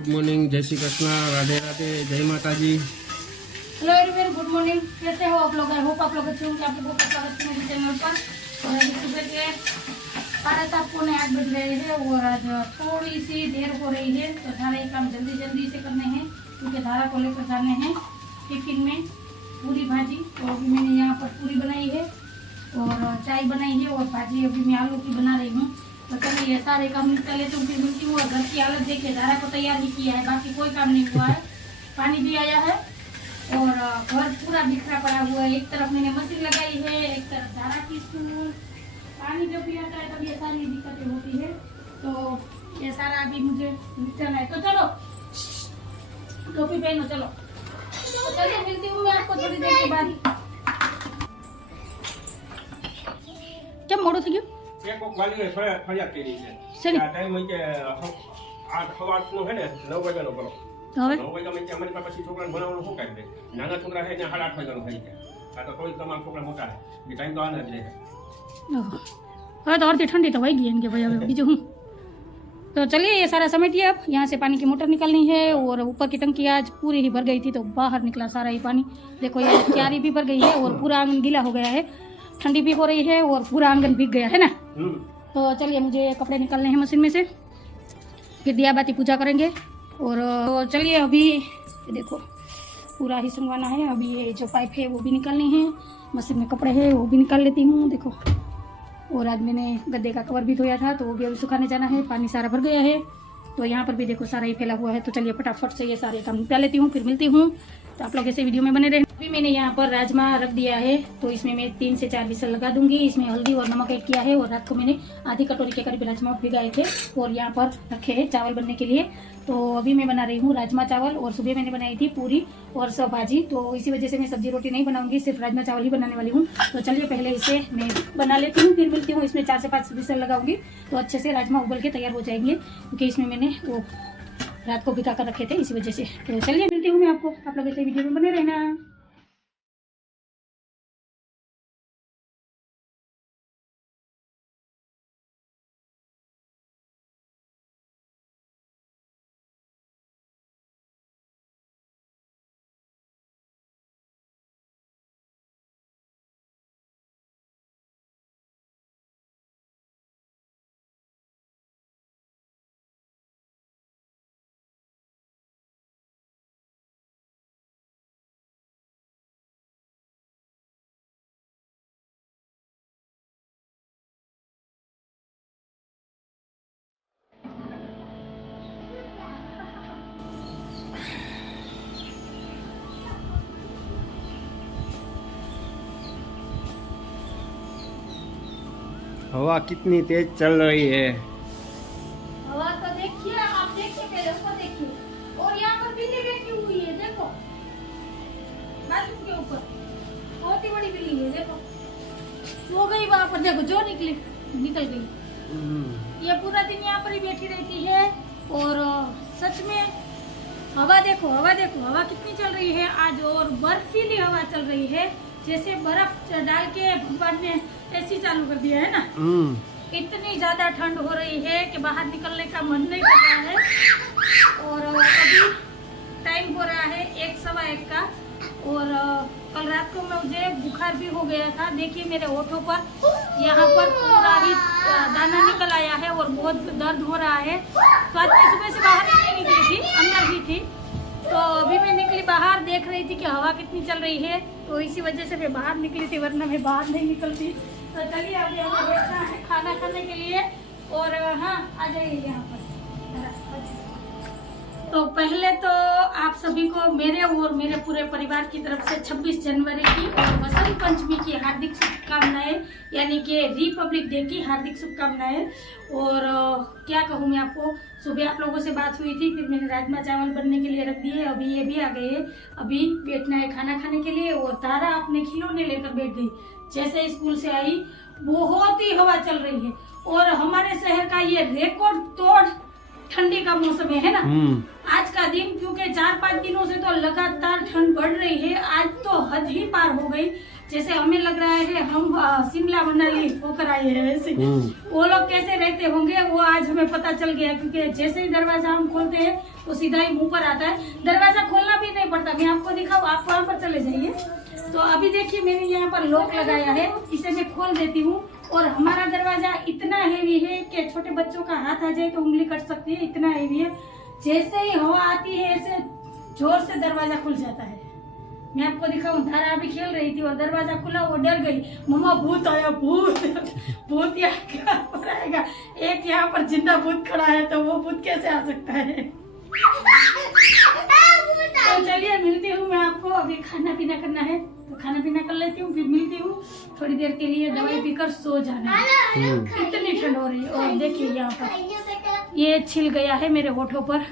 Good morning, जय श्री कृष्ण, राधे राधे, जय माता जी। Hello everyone, good morning. कैसे हो आप लोग? आई होप आप लोग अच्छे होंगे। आप लोगों का स्वागत है मेरे चैनल पर। और अभी सुबह के 7:30-8 बज रहे हैं और आज थोड़ी सी देर हो रही है, तो सारे काम जल्दी जल्दी से करने हैं क्योंकि धारा को लेकर जाने हैं टिफिन में पूरी भाजी। तो अभी मैंने यहाँ पर पूरी बनाई है और चाय बनाई है और भाजी अभी मैं आलू की बना रही हूँ। तो चलिए ये सारे काम निपटा लेती हूँ, फिर मिलती हूँ। और घर की हालत देखिए, धारा को तैयार भी किया है, बाकी कोई काम नहीं हुआ है। पानी भी आया है और घर पूरा बिखरा पड़ा हुआ है। एक तरफ मैंने मशीन लगाई है, एक तरफ धारा की स्कूल। पानी जब भी आता है तब ये सारी दिक्कतें होती है, तो ये सारा अभी मुझे निपटाना है। तो चलो टोपी पहनो, चलो तो चलिए मिलती हूँ मैं आपको थोड़ी देर के बाद। क्या मोड़ो थी क्यों? एक वाली फरियाद કરી છે સરી આ ટાઈમ હોય કે 8:30 હે ને 9 વાગ્યાનો કરો તો હવે 9 વાગ્યા માં અમારી પાસે પછી છોકરાને ભણાવવાનું શું કાઢી દે નાના છોકરા છે ને 8:30 વાગ્યાનો થઈ જાય આ તો કોઈ તમામ છોકરા મોટા છે એ ટાઈમ તો આના જ રહે ओहो, હવે तो और ठंडी तो वही कि भाई अब बीजू हूँ। तो चलिए ये सारा समेटिए। अब यहाँ से पानी की मोटर निकालनी है और ऊपर की टंकी आज पूरी ही भर गई थी तो बाहर निकला सारा ही पानी। देखो ये क्यारी भी भर गई है और पूरा आंगन गीला हो गया है, ठंडी भी हो रही है और पूरा आंगन भीग गया है ना। तो चलिए मुझे कपड़े निकालने हैं मशीन में से, फिर दिया बाती पूजा करेंगे। और तो चलिए अभी देखो पूरा ही संगवाना है। अभी ये जो पाइप है वो भी निकालनी है, मशीन में कपड़े हैं वो भी निकाल लेती हूँ। देखो और आज मैंने गद्दे का कवर भी धोया था तो वो भी अभी सुखाने जाना है, पानी सारा भर गया है। तो यहाँ पर भी देखो सारा ही फैला हुआ है। तो चलिए फटाफट से ये सारे काम निपटा लेती हूँ, फिर मिलती हूँ। तो आप लोग ऐसे वीडियो में बने रहे। अभी मैंने यहाँ पर राजमा रख दिया है, तो इसमें मैं 3 से 4 विसल लगा दूंगी। इसमें हल्दी और नमक ऐड किया है और रात को मैंने आधी कटोरी के करीब राजमा भिगाए थे और यहाँ पर रखे हैं चावल बनने के लिए। तो अभी मैं बना रही हूँ राजमा चावल और सुबह मैंने बनाई थी पूरी और सब भाजी। तो इसी वजह से मैं सब्जी रोटी नहीं बनाऊंगी, सिर्फ राजमा चावल ही बनाने वाली हूँ। तो चलिए पहले इसे मैं बना लेती हूँ, फिर मिलती हूँ। इसमें 4 से 5 विसल लगाऊंगी तो अच्छे से राजमा उबल के तैयार हो जाएंगे, क्योंकि इसमें मैंने वो रात को भिगा कर रखे थे इसी वजह से। तो चलिए मिलती हूँ मैं आपको, आप लोग ऐसे वीडियो में बने रहना। हवा कितनी तेज चल रही है। हवा तो देखिए, आप देखिए पहले ऊपर देखिए। और यहाँ पर बिल्ली बैठी हुई है, देखो बाथरूम के ऊपर बहुत ही बड़ी बिल्ली है। देखो सो गई वहाँ पर, देखो जो निकल गई। ये पूरा दिन यहाँ पर ही बैठी रहती है। और सच में हवा देखो, हवा देखो, हवा कितनी चल रही है आज। और बर्फीली हवा चल रही है, जैसे बर्फ डाल के भगवान ने एसी चालू कर दिया है ना। इतनी ज्यादा ठंड हो रही है कि बाहर निकलने का मन नहीं कर रहा है। और अभी टाइम हो रहा है 1-1:15 का। और कल रात को मुझे बुखार भी हो गया था। देखिए मेरे होठों पर यहाँ पर पूरा ही दाना निकल आया है और बहुत दर्द हो रहा है। तो आज मैं सुबह से बाहर नहीं निकली थी, अंदर भी थी। तो अभी मैं निकली बाहर, देख रही थी कि हवा कितनी चल रही है, तो इसी वजह से मैं बाहर निकली थी, वरना मैं बाहर नहीं निकलती। तो चलिए अभी हमें बैठना है खाना खाने के लिए। और हाँ आ जाइए यहाँ पर। तो पहले तो आप सभी को मेरे और मेरे पूरे परिवार की तरफ से 26 जनवरी की और वसंत पंचमी की हार्दिक शुभकामनाएं, यानी कि रिपब्लिक डे की हार्दिक शुभकामनाएं। और क्या कहूँ मैं आपको, सुबह आप लोगों से बात हुई थी, फिर मैंने राजमा चावल बनने के लिए रख दिए। अभी ये भी आ गए, अभी बैठना है खाना खाने के लिए। और तारा अपने खिलौने लेकर बैठ गई। जैसे स्कूल से आई बहुत ही हवा चल रही है और हमारे शहर का ये रिकॉर्ड तोड़ ठंडी का मौसम है ना आज का दिन, क्योंकि 4-5 दिनों से तो लगातार ठंड बढ़ रही है। आज तो हद ही पार हो गई। जैसे हमें लग रहा है हम शिमला मनाली होकर आए हैं वैसे वो लोग कैसे रहते होंगे वो आज हमें पता चल गया, क्योंकि जैसे ही दरवाजा हम खोलते हैं तो सीधा ही मुंह पर आता है। दरवाजा खोलना भी नहीं पड़ता, मैं आपको दिखाऊं, आप वहाँ पर चले जाइए। तो अभी देखिए मैंने यहाँ पर लॉक लगाया है, इसे मैं खोल देती हूँ। और हमारा दरवाजा इतना हेवी है कि छोटे बच्चों का हाथ आ जाए तो उंगली कट सकती है, इतना हेवी है। जैसे ही हवा आती है ऐसे जोर से दरवाजा खुल जाता है। मैं आपको दिखाऊं, धारा अभी खेल रही थी और दरवाजा खुला, वो डर गई, मम्मा भूत आया, भूत भूत यहाँ क्या आएगा। एक यहाँ पर जिंदा भूत खड़ा है तो वो भूत कैसे आ सकता है। तो चलिए मिलती हूँ मैं आपको, अभी खाना पीना करना है तो खाना पीना कर लेती हूँ, फिर मिलती हूँ थोड़ी देर के लिए। दवाई पीकर सो जाना है, इतनी ठंड हो रही है। और देखिए यहाँ पर ये छिल गया है मेरे होठों पर,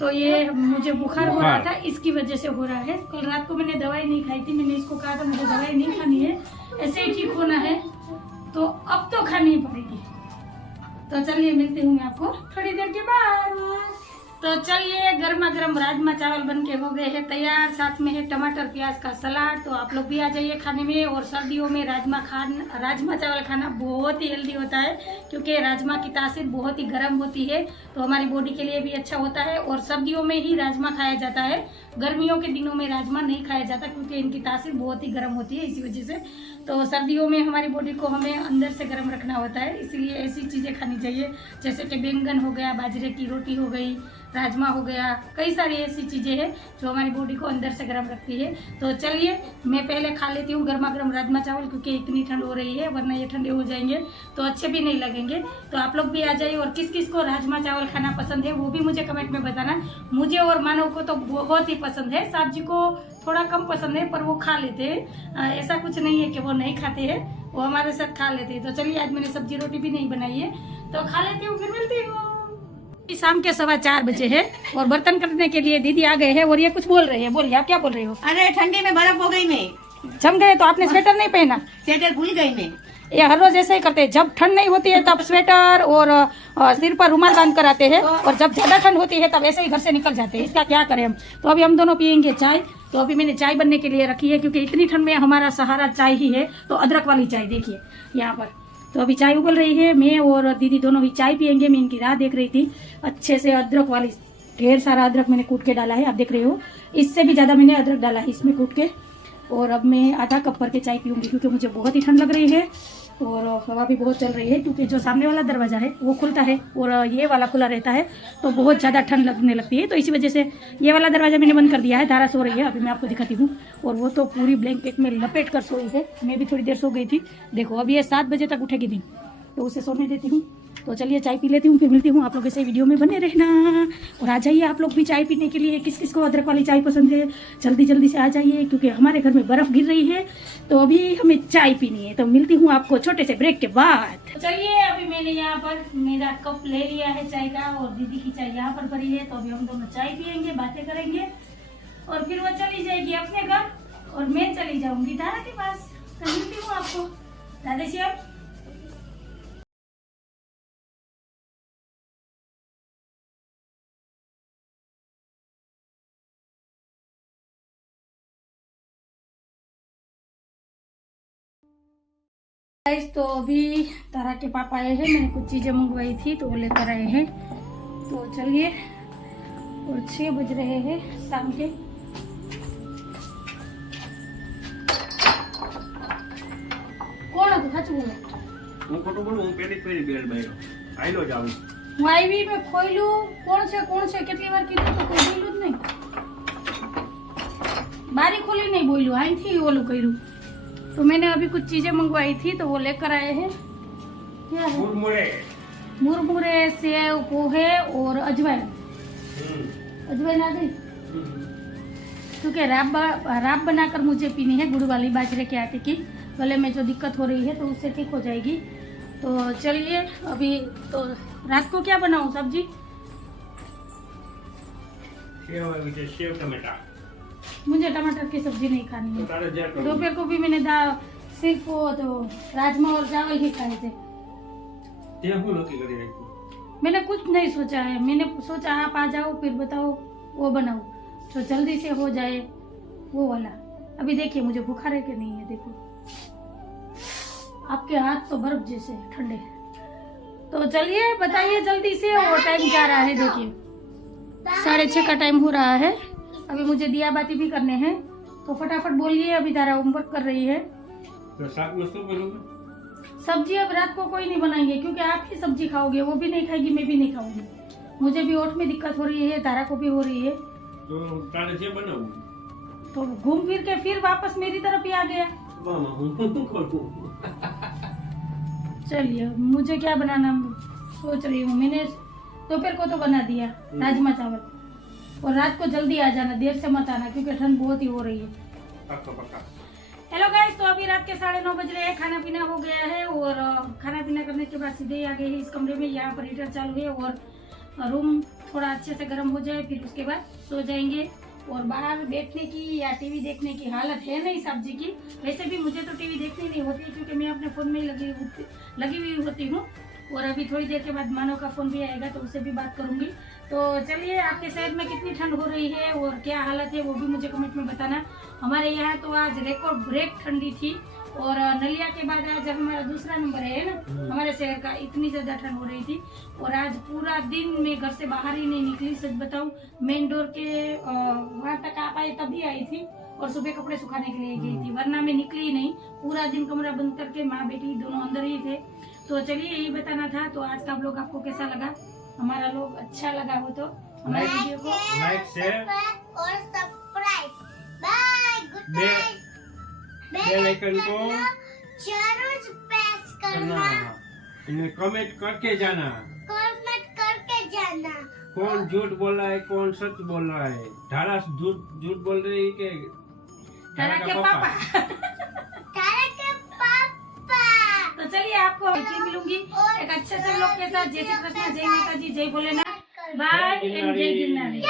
तो ये मुझे बुखार हो रहा था, इसकी वजह से हो रहा है। कल रात को मैंने दवाई नहीं खाई थी, मैंने इसको कहा था मुझे दवाई नहीं खानी है, ऐसे ही ठीक होना है, तो अब तो खानी पड़ेगी। तो चलिए मिलती हूँ मैं आपको थोड़ी देर के बाद। तो चलिए गर्मा गर्म राजमा चावल बन के हो गए हैं तैयार, साथ में है टमाटर प्याज का सलाद। तो आप लोग भी आ जाइए खाने में। और सर्दियों में राजमा चावल खाना बहुत ही हेल्दी होता है, क्योंकि राजमा की तासीर बहुत ही गर्म होती है, तो हमारी बॉडी के लिए भी अच्छा होता है। और सर्दियों में ही राजमा खाया जाता है, गर्मियों के दिनों में राजमा नहीं खाया जाता, क्योंकि इनकी तासीर बहुत ही गर्म होती है, इसी वजह से। तो सर्दियों में हमारी बॉडी को हमें अंदर से गर्म रखना होता है, इसीलिए ऐसी चीज़ें खानी चाहिए, जैसे कि बैंगन हो गया, बाजरे की रोटी हो गई, राजमा हो गया, कई सारी ऐसी चीज़ें हैं जो हमारी बॉडी को अंदर से गर्म रखती है। तो चलिए मैं पहले खा लेती हूँ गर्मा गर्म राजमा चावल, क्योंकि इतनी ठंड हो रही है, वरना ये ठंडे हो जाएंगे तो अच्छे भी नहीं लगेंगे। तो आप लोग भी आ जाइए, और किस किस को राजमा चावल खाना पसंद है वो भी मुझे कमेंट में बताना। मुझे और मानव को तो बहुत ही पसंद है, साहब जी को थोड़ा कम पसंद है, पर वो खा लेते हैं, ऐसा कुछ नहीं है कि वो नहीं खाते हैं, वो हमारे साथ खा लेते हैं। तो चलिए आज मैंने सब्जी रोटी भी नहीं बनाई है, तो खा लेती हूँ, फिर मिलती हूँ। शाम के 4:15 बजे है और बर्तन करने के लिए दीदी आ गए हैं, और ये कुछ बोल रहे हैं। बोलिए, आप क्या बोल रहे हो? अरे ठंडी में बर्फ हो गई, मैं जम गए तो आपने स्वेटर नहीं पहना? स्वेटर भूल गई मैं। ये हर रोज ऐसे ही करते हैं, जब ठंड नहीं होती है तब स्वेटर और सिर पर रुमाल बांध कर आते हैं, और जब ज्यादा ठंड होती है तब ऐसे ही घर से निकल जाते हैं। इसका क्या करें हम। तो अभी हम दोनों पियेंगे चाय। तो अभी मैंने चाय बनने के लिए रखी है, क्योंकि इतनी ठंड में हमारा सहारा चाय ही है। तो अदरक वाली चाय देखिए यहाँ पर। तो अभी चाय उबल रही है, मैं और दीदी दोनों ही चाय पियेंगे। मैं इनकी राह देख रही थी, अच्छे से अदरक वाली, ढेर सारा अदरक मैंने कूट के डाला है, आप देख रहे हो। इससे भी ज़्यादा मैंने अदरक डाला है इसमें कूट के। और अब मैं आधा कप भर के चाय पीऊँगी, क्योंकि मुझे बहुत ही ठंड लग रही है और हवा भी बहुत चल रही है, क्योंकि जो सामने वाला दरवाज़ा है वो खुलता है और ये वाला खुला रहता है, तो बहुत ज़्यादा ठंड लगने लगती है। तो इसी वजह से ये वाला दरवाज़ा मैंने बंद कर दिया है। धारा सो रही है, अभी मैं आपको दिखाती हूँ, और वो तो पूरी ब्लैंकेट में लपेट कर सोई है। मैं भी थोड़ी देर सो गई थी। देखो अब ये 7 बजे तक उठेगी दिन, तो उसे सोने देती हूँ। तो चलिए चाय पी लेती हूँ, फिर मिलती हूँ। आप लोग ऐसे वीडियो में बने रहना, और आ जाइए आप लोग भी चाय पीने के लिए। किस किस को अदरक वाली चाय पसंद है जल्दी जल्दी से आ जाइए, क्योंकि हमारे घर में बर्फ़ गिर रही है, तो अभी हमें चाय पीनी है। तो मिलती हूँ आपको छोटे से ब्रेक के बाद। चलिए अभी मैंने यहाँ पर मेरा कप ले लिया है चाय का, और दीदी की चाय यहाँ पर भरी है। तो अभी हम दोनों चाय पियेंगे, बातें करेंगे, और फिर वो चली जाएगी अपने घर और मैं चली जाऊँगी धारा के पास। तो मिलती हूँ आपको। राधे श्याम। तो अभी तारा के पापा आए हैं, मैंने कुछ चीज़ें मंगवाई थी तो वो लेकर आए हैं। तो चलिए, और 6 बज रहे हैं शाम के। કોણ હતું સાચું બોલો? હું ખોટું બોલું? હું પેલી બેલ બહેરો આઈલો જાઉં। હું આવી, મેં ખોલ્યું, કોણ છે કેટલી વાર કીધું તો કોઈ બોલ્યું જ નહીં। બારી ખોલી નહીં બોલ્યું, અહીંથી ઓલું કર્યું। तो मैंने अभी कुछ चीजें मंगवाई थी तो वो लेकर आए हैं। क्या है? मुरमुरे, सेव, पोहे और अजवाइन। अजवाइन आ गई, क्योंकि राब बनाकर मुझे पीनी है, गुड़ वाली बाजरे के आटे की। गले में जो दिक्कत हो रही है तो उससे ठीक हो जाएगी। तो चलिए अभी तो रात को क्या बनाऊं सब्जी? सेव टमाटर। मुझे टमाटर की सब्जी नहीं खानी है। दोपहर को भी मैंने सिर्फ वो तो राजमा और चावल ही खाए थे। मैंने कुछ नहीं सोचा है, मैंने सोचा आप आ जाओ फिर बताओ वो बनाओ जो जल्दी से हो जाए, वो वाला। अभी देखिए मुझे बुखार है कि नहीं है, देखो आपके हाथ तो बर्फ जैसे ठंडे। तो चलिए बताइए जल्दी से, और टाइम जा रहा है, देखिए 6:30 का टाइम हो रहा है। अभी मुझे दिया बाती भी करने हैं, तो फटाफट बोलिए। अभी तारा होमवर्क कर रही है। तो साथ में सब करोगे? सब्जी अब रात को कोई नहीं बनाएंगे, क्योंकि आप ही सब्जी खाओगे, वो भी नहीं खाएगी, मैं भी नहीं खाऊंगी। मुझे भी ओठ में दिक्कत हो रही है, तारा को भी हो रही है, तो तारे से बनाऊं? तो घूम फिर के फिर वापस मेरी तरफ ही आ गया। चलिए मुझे क्या बनाना सोच रही हूँ, मैंने दोपहर को तो बना दिया राजमा चावल, और रात को जल्दी आ जाना, देर से मत आना, क्योंकि ठंड बहुत ही हो रही है। पक्का। हेलो गाइस, तो अभी रात के 9:30 बज रहे हैं, खाना पीना हो गया है, और खाना पीना करने के बाद सीधे ही आ गए हैं इस कमरे में। यहाँ पर हीटर चालू है, और रूम थोड़ा अच्छे से गर्म हो जाए, फिर उसके बाद सो जाएंगे। और बाहर बैठने की या टीवी देखने की हालत है नहीं साहब जी की। वैसे भी मुझे तो टीवी देखनी नहीं होती, क्योंकि मैं अपने फोन में ही लगी हुई होती हूँ। और अभी थोड़ी देर के बाद मानव का फोन भी आएगा, तो उससे भी बात करूंगी। तो चलिए, आपके शहर में कितनी ठंड हो रही है और क्या हालत है वो भी मुझे कमेंट में बताना। हमारे यहाँ तो आज रिकॉर्ड ब्रेक ठंडी थी, और नलिया के बाद आज हमारा दूसरा नंबर है ना हमारे शहर का। इतनी ज्यादा ठंड हो रही थी, और आज पूरा दिन मैं घर से बाहर ही नहीं निकली। सच बताऊं, मेन डोर के वहां तक आ पाई तभी आई थी, और सुबह कपड़े सुखाने के लिए गई थी, वरना मैं निकली ही नहीं। पूरा दिन कमरा बंद करके माँ बेटी दोनों अंदर ही थे। तो चलिए, यही बताना था। तो आज का ब्लॉग आपको कैसा लगा? हमारा लोग अच्छा लगा हो तो हमारे वीडियो को लाइक शेयर और subscribe. Bye, good night. Bell icon को जरूर प्रेस करना, करना, कमेंट करके जाना कमेंट करके जाना। कौन झूठ बोल रहा है, कौन सच बोल रहा है। ढाला झूठ बोल रही है कि तारा के पापा। तारा के पापा। तो चलिए, आपको फिर मिलूंगी एक अच्छे से ब्लॉग के साथ। जय श्री कृष्ण, जय माता जी, जय भोलेनाथ, बाय एंड जय गिरनारी।